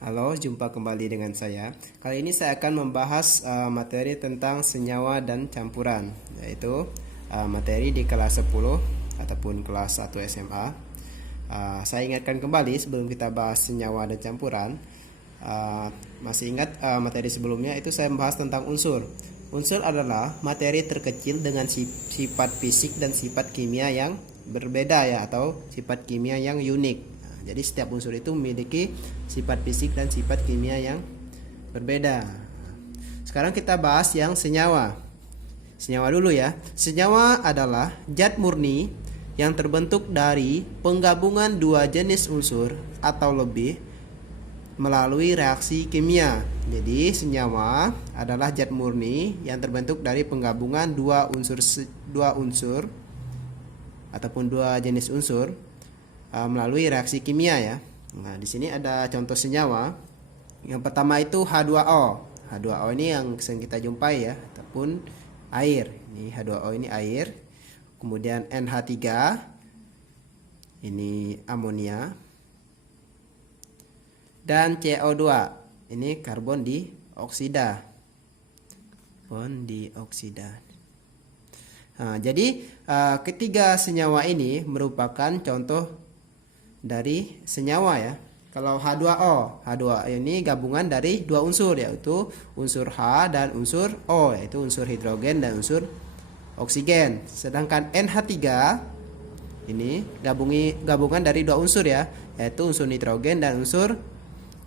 Halo, jumpa kembali dengan saya. Kali ini saya akan membahas materi tentang senyawa dan campuran, yaitu materi di kelas 10 ataupun kelas 1 SMA. Saya ingatkan kembali sebelum kita bahas senyawa dan campuran. Masih ingat materi sebelumnya itu saya membahas tentang unsur. Unsur adalah materi terkecil dengan sifat fisik dan sifat kimia yang berbeda ya, atau sifat kimia yang unik. Jadi setiap unsur itu memiliki sifat fisik dan sifat kimia yang berbeda. Sekarang kita bahas yang senyawa. Senyawa dulu ya. Senyawa adalah zat murni yang terbentuk dari penggabungan dua jenis unsur atau lebih melalui reaksi kimia. Jadi senyawa adalah zat murni yang terbentuk dari penggabungan dua unsur ataupun dua jenis unsur melalui reaksi kimia ya. Nah, di sini ada contoh senyawa. Yang pertama itu H2O. H2O ini yang sering kita jumpai ya, ataupun air. Ini H2O ini air. Kemudian NH3 ini amonia. Dan CO2 ini karbon dioksida. Karbon dioksida. Nah, jadi ketiga senyawa ini merupakan contoh dari senyawa ya. Kalau H2O, H2O ini gabungan dari dua unsur, yaitu unsur H dan unsur O, yaitu unsur hidrogen dan unsur oksigen. Sedangkan NH3 ini gabungan dari dua unsur ya, yaitu unsur nitrogen dan unsur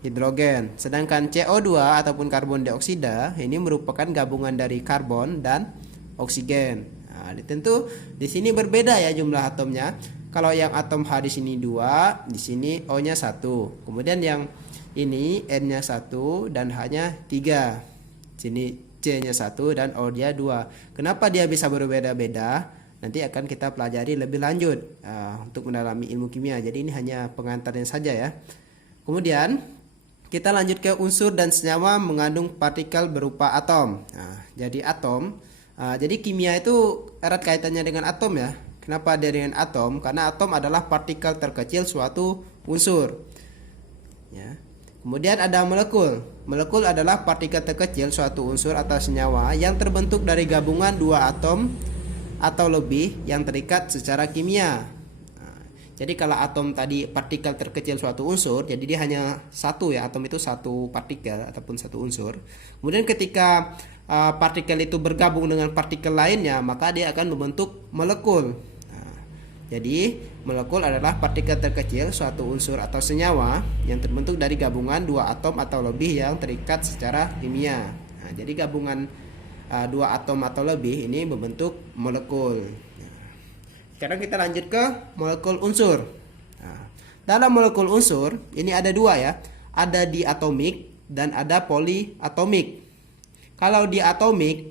hidrogen. Sedangkan CO2 ataupun karbon dioksida ini merupakan gabungan dari karbon dan oksigen. Nah, tentu di sini berbeda ya jumlah atomnya. Kalau yang atom H di sini 2, di sini O-nya 1. Kemudian yang ini N-nya 1 dan H-nya 3. Sini C-nya 1 dan O-nya 2. Kenapa dia bisa berbeda-beda? Nanti akan kita pelajari lebih lanjut untuk mendalami ilmu kimia. Jadi ini hanya pengantarnya saja ya. Kemudian kita lanjut ke unsur dan senyawa mengandung partikel berupa atom. Nah, jadi atom. Jadi kimia itu erat kaitannya dengan atom ya. Kenapa dia dengan atom? Karena atom adalah partikel terkecil suatu unsur. Ya. Kemudian ada molekul. Molekul adalah partikel terkecil suatu unsur atau senyawa yang terbentuk dari gabungan dua atom atau lebih yang terikat secara kimia. Jadi kalau atom tadi partikel terkecil suatu unsur, jadi dia hanya satu ya, atom itu satu partikel ataupun satu unsur. Kemudian ketika partikel itu bergabung dengan partikel lainnya, maka dia akan membentuk molekul. Jadi molekul adalah partikel terkecil suatu unsur atau senyawa yang terbentuk dari gabungan dua atom atau lebih yang terikat secara kimia. Nah, jadi gabungan dua atom atau lebih ini membentuk molekul. Sekarang kita lanjut ke molekul unsur. Nah, dalam molekul unsur ini ada dua ya, ada diatomik dan ada poliatomik. Kalau diatomik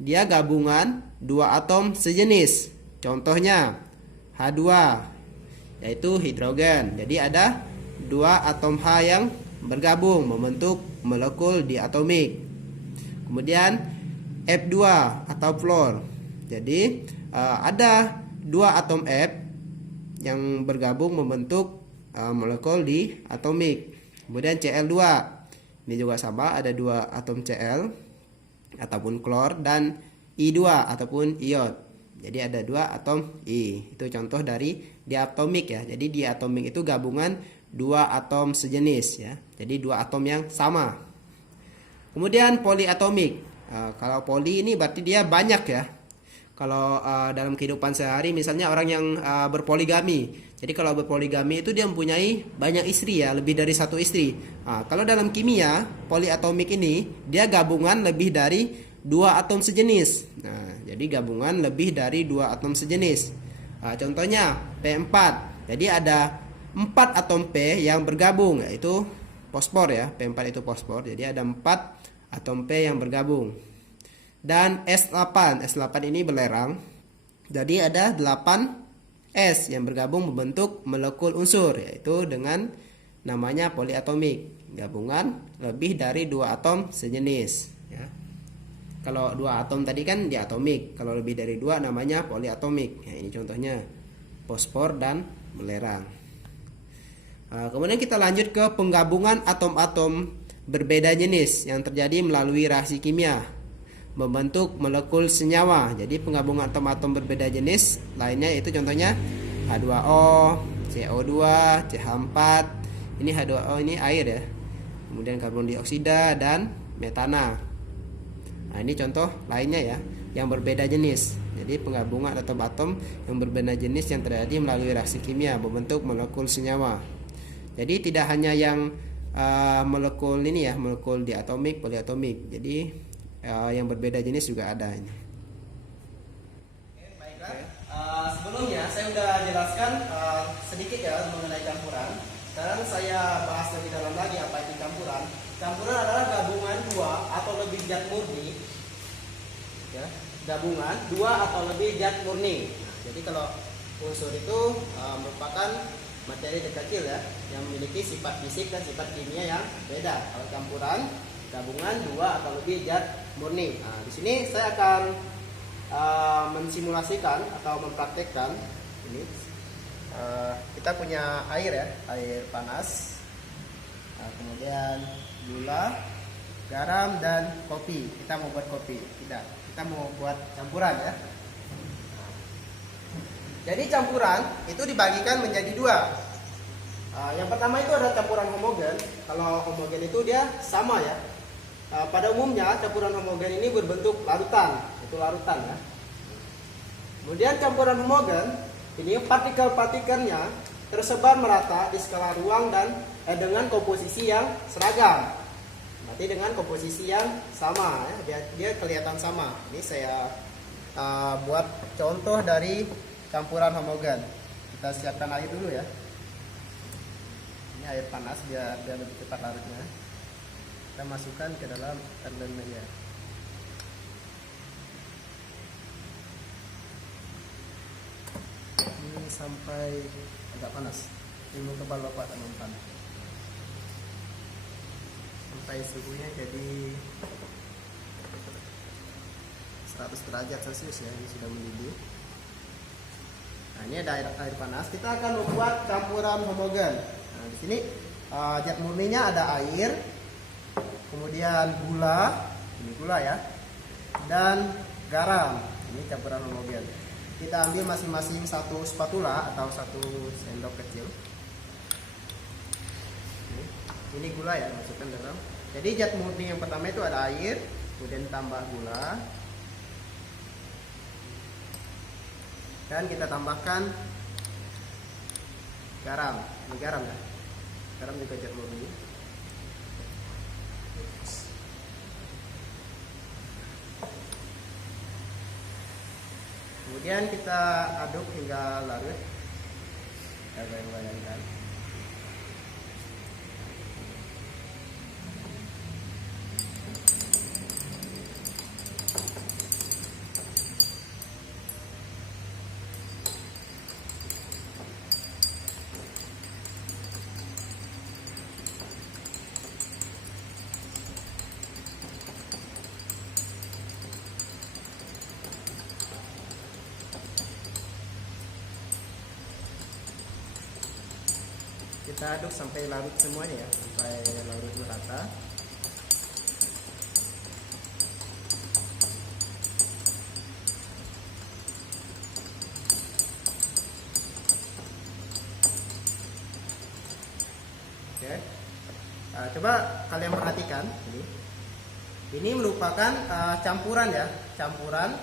dia gabungan dua atom sejenis. Contohnya H2 yaitu hidrogen. Jadi ada dua atom H yang bergabung membentuk molekul diatomik. Kemudian F2 atau fluor. Jadi ada dua atom F yang bergabung membentuk molekul diatomik. Kemudian Cl2. Ini juga sama, ada dua atom Cl ataupun klor dan I2 ataupun iod. Jadi ada dua atom I. Itu contoh dari diatomik ya. Jadi diatomik itu gabungan dua atom sejenis ya. Jadi dua atom yang sama. Kemudian poliatomik. Kalau poli ini berarti dia banyak ya. Kalau dalam kehidupan sehari misalnya orang yang berpoligami. Jadi kalau berpoligami itu dia mempunyai banyak istri ya, lebih dari satu istri. Kalau dalam kimia, poliatomik ini dia gabungan lebih dari dua atom sejenis. Nah, jadi gabungan lebih dari dua atom sejenis. Contohnya P4. Jadi ada 4 atom P yang bergabung, yaitu fosfor ya. P4 itu fosfor. Jadi ada 4 atom P yang bergabung. Dan S8. S8 ini belerang. Jadi ada 8 S yang bergabung membentuk molekul unsur, yaitu dengan namanya poliatomik. Gabungan lebih dari dua atom sejenis ya. Kalau dua atom tadi kan diatomik, kalau lebih dari dua namanya poliatomik. Nah, ini contohnya fosfor dan belerang. Kemudian kita lanjut ke penggabungan atom-atom berbeda jenis yang terjadi melalui reaksi kimia membentuk molekul senyawa. Jadi penggabungan atom-atom berbeda jenis lainnya itu contohnya H2O, CO2, CH4. Ini H2O ini air ya. Kemudian karbon dioksida dan metana. Nah, ini contoh lainnya ya yang berbeda jenis. Jadi penggabungan atom-atom yang berbeda jenis yang terjadi melalui reaksi kimia membentuk molekul senyawa. Jadi tidak hanya yang molekul ini ya, molekul diatomik, poliatomik. Jadi yang berbeda jenis juga ada ini. Baiklah. Sebelumnya saya sudah jelaskan sedikit ya mengenai campuran. Sekarang saya bahas lebih dalam lagi apa itu campuran. Campuran adalah gabungan dua atau lebih zat murni. Ya, gabungan dua atau lebih zat murni. Jadi kalau unsur itu merupakan materi kecil ya yang memiliki sifat fisik dan sifat kimia yang beda. Kalau campuran gabungan dua atau lebih zat murni. Nah, di sini saya akan mensimulasikan atau mempraktekkan ini. Kita punya air ya, air panas. Nah, kemudian gula, garam dan kopi. Kita mau buat kopi, tidak. Kita mau buat campuran ya. Jadi campuran itu dibagikan menjadi dua. Yang pertama itu ada campuran homogen. Kalau homogen itu dia sama ya. Pada umumnya campuran homogen ini berbentuk larutan. Itu larutan ya. Kemudian campuran homogen ini partikel-partikelnya tersebar merata di skala ruang dan dengan komposisi yang seragam. Berarti dengan komposisi yang sama ya. Dia kelihatan sama. Ini saya buat contoh dari campuran homogen. Kita siapkan air dulu ya. Ini air panas biar lebih cepat larutnya. Kita masukkan ke dalam air. Ini sampai agak panas. Ini tebal bapak teman-teman. Sampai suhunya jadi 100 derajat Celcius ya. Ini sudah mendidih. Nah, ini ada air panas. Kita akan membuat campuran homogen. Nah, di sini zat murninya ada air, kemudian gula, ini gula ya, dan garam. Ini campuran homogen. Kita ambil masing-masing satu spatula atau satu sendok kecil. Ini gula ya, masukkan dalam. Jadi zat murni yang pertama itu ada air, kemudian tambah gula. Dan kita tambahkan garam. Ini garam ya. Garam juga zat murni. Kemudian kita aduk hingga larut. Kita bayangkan. Kita aduk sampai larut semuanya ya, sampai larut merata. Oke. Coba kalian perhatikan ini merupakan campuran ya, campuran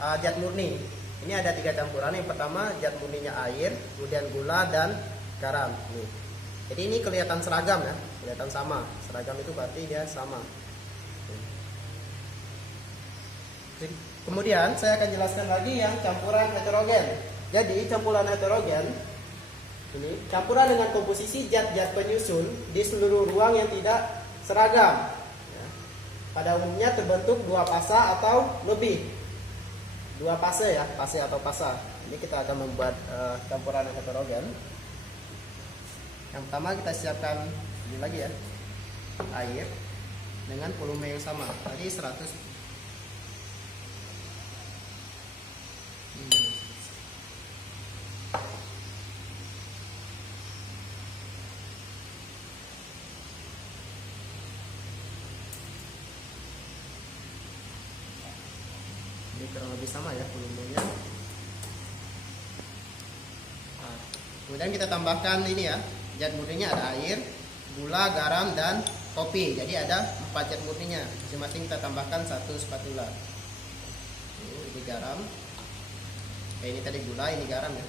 zat murni. Ini ada 3 campuran. Yang pertama zat murninya air, kemudian gula dan garam. Nih. Jadi ini kelihatan seragam ya, kelihatan sama. Seragam itu berarti dia sama. Kemudian saya akan jelaskan lagi yang campuran heterogen. Jadi campuran heterogen ini campuran dengan komposisi zat-zat penyusun di seluruh ruang yang tidak seragam. Pada umumnya terbentuk 2 fasa atau lebih. 2 fase ya, fase atau fasa. Ini kita akan membuat campuran heterogen. Yang pertama kita siapkan ini lagi ya, air dengan volume yang sama, tadi 100. Jadi kurang lebih sama ya volumenya. Nah, kemudian kita tambahkan ini ya, zat murninya ada air, gula, garam, dan kopi. Jadi ada 4 zat murninya. Masing-masing kita tambahkan 1 spatula. Ini garam. Ini tadi gula, ini garam ya.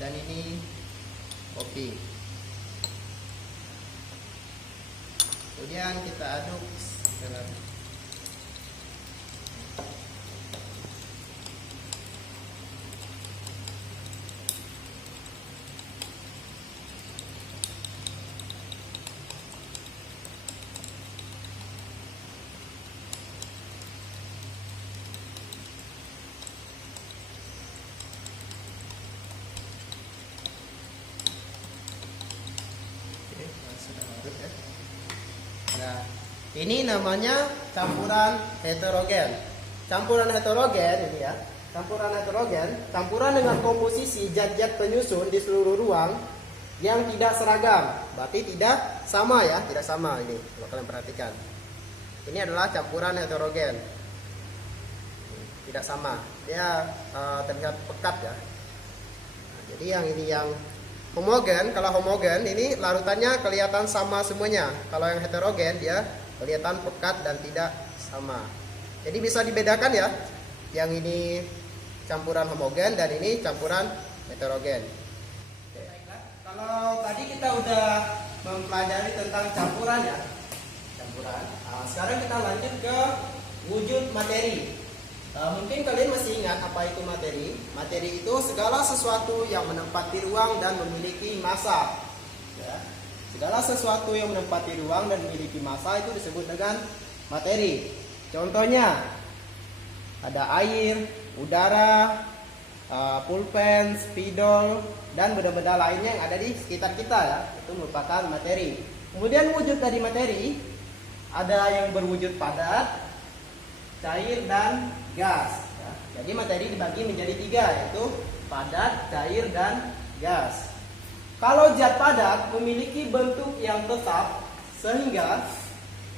Dan ini kopi. Kemudian kita aduk dengan sudah larut ya. Nah, ini namanya campuran heterogen. Campuran heterogen ini ya. Campuran heterogen, campuran dengan komposisi zat-zat penyusun di seluruh ruang yang tidak seragam. Berarti tidak sama ya, tidak sama ini. Kalau kalian perhatikan. Ini adalah campuran heterogen. Tidak sama. Dia terlihat pekat ya. Nah, jadi yang ini yang homogen, kalau homogen ini larutannya kelihatan sama semuanya. Kalau yang heterogen dia kelihatan pekat dan tidak sama. Jadi bisa dibedakan ya. Yang ini campuran homogen dan ini campuran heterogen. Kalau tadi kita udah mempelajari tentang campuran ya. Campuran. Nah, sekarang kita lanjut ke wujud materi. Mungkin kalian masih ingat apa itu materi. Materi itu segala sesuatu yang menempati ruang dan memiliki massa ya. Segala sesuatu yang menempati ruang dan memiliki massa itu disebut dengan materi. Contohnya ada air, udara, pulpen, spidol, dan benda-benda lainnya yang ada di sekitar kita ya. Itu merupakan materi. Kemudian wujud dari materi ada yang berwujud padat, cair, dan gas ya. Jadi materi dibagi menjadi 3, yaitu padat, cair, dan gas. Kalau zat padat memiliki bentuk yang tetap sehingga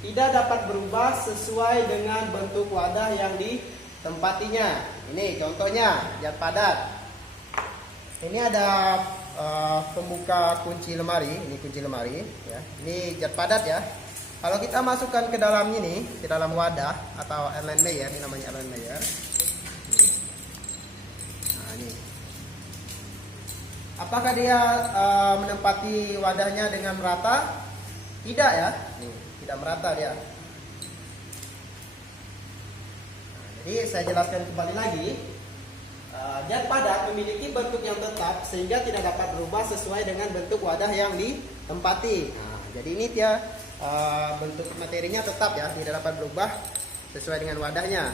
tidak dapat berubah sesuai dengan bentuk wadah yang ditempatinya. Ini contohnya zat padat. Ini ada pembuka kunci lemari, ini kunci lemari ya. Ini zat padat ya. Kalau kita masukkan ke dalam ini, ke dalam wadah atau Erlenmeyer, ini namanya Erlenmeyer. Nah, ini. Apakah dia menempati wadahnya dengan merata? Tidak ya. Nih, tidak merata dia. Nah, jadi saya jelaskan kembali lagi. Zat padat memiliki bentuk yang tetap sehingga tidak dapat berubah sesuai dengan bentuk wadah yang ditempati. Nah, jadi ini dia bentuk materinya tetap ya, tidak dapat berubah sesuai dengan wadahnya.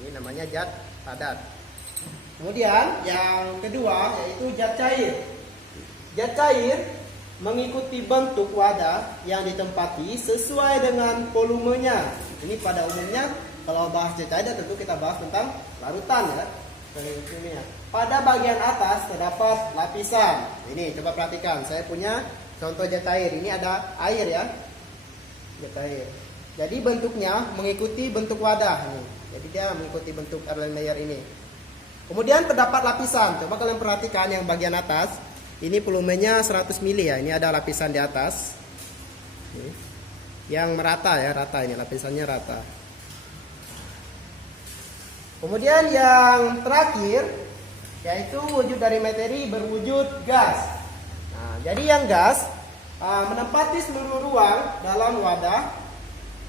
Ini namanya zat padat. Kemudian yang kedua yaitu zat cair. Zat cair mengikuti bentuk wadah yang ditempati sesuai dengan volumenya. Ini pada umumnya kalau bahas zat cair tentu kita bahas tentang larutan ya. Pada bagian atas terdapat lapisan. Ini coba perhatikan, saya punya contoh zat air. Ini ada air ya, zat air. Jadi bentuknya mengikuti bentuk wadah nih. Jadi dia mengikuti bentuk Erlenmeyer ini. Kemudian terdapat lapisan. Coba kalian perhatikan yang bagian atas. Ini volumenya 100 mili ya. Ini ada lapisan di atas. Ini. Yang merata ya, rata ini lapisannya rata. Kemudian yang terakhir yaitu wujud dari materi berwujud gas. Nah, jadi yang gas menempati seluruh ruang dalam wadah,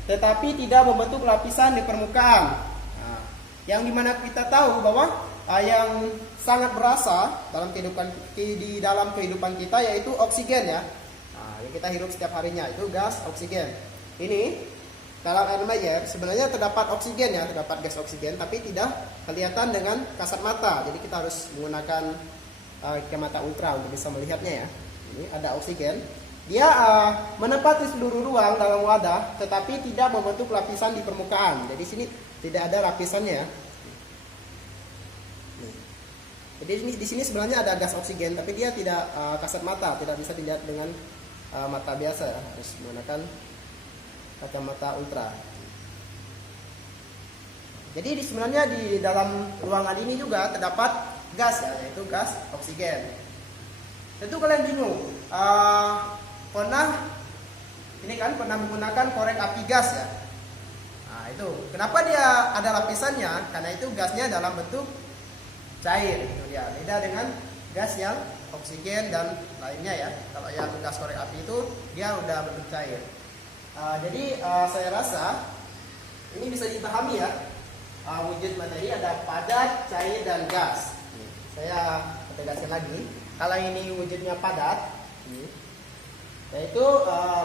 tetapi tidak membentuk lapisan di permukaan. Nah, yang dimana kita tahu bahwa yang sangat berasa dalam kehidupan kita yaitu oksigen ya. Nah, yang kita hirup setiap harinya itu gas oksigen. Ini dalam Erlenmeyer sebenarnya terdapat oksigen ya, terdapat gas oksigen, tapi tidak kelihatan dengan kasat mata. Jadi kita harus menggunakan kacamata ultra untuk bisa melihatnya ya. Ini ada oksigen. Dia menempati seluruh ruang dalam wadah, tetapi tidak membentuk lapisan di permukaan. Jadi sini tidak ada lapisannya ya. Jadi di sini sebenarnya ada gas oksigen, tapi dia tidak kasat mata, tidak bisa dilihat dengan mata biasa ya. Harus menggunakan kacamata ultra. Jadi sebenarnya di dalam ruangan ini juga terdapat gas ya, yaitu gas oksigen. Tentu kalian bingung, pernah menggunakan korek api gas ya. Nah itu, kenapa dia ada lapisannya? Karena itu gasnya dalam bentuk cair, itu dia. Beda dengan gas yang oksigen dan lainnya ya. Kalau yang gas korek api itu dia udah bentuk cair. Jadi saya rasa ini bisa dipahami ya. Wujud materi ada padat, cair, dan gas. Saya tegaskan lagi. Kalau ini wujudnya padat, yaitu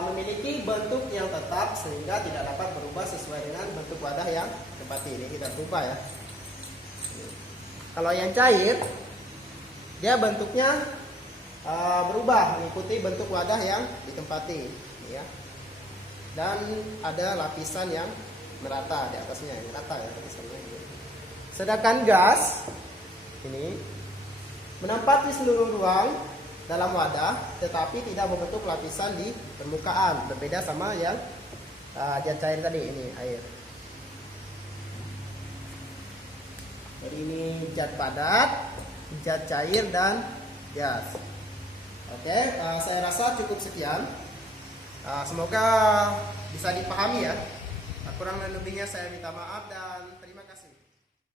memiliki bentuk yang tetap sehingga tidak dapat berubah sesuai dengan bentuk wadah yang ditempati. Ini kita berubah ya. Kalau yang cair, dia bentuknya berubah mengikuti bentuk wadah yang ditempati, ya. Dan ada lapisan yang merata di atasnya, ini rata ya lapisannya. Sedangkan gas ini menempati seluruh ruang dalam wadah, tetapi tidak membentuk lapisan di permukaan, berbeda sama yang zat cair tadi, ini air. Jadi ini zat padat, zat cair, dan gas. Oke, saya rasa cukup sekian. Semoga bisa dipahami ya. Kurang lebihnya saya minta maaf dan terima kasih.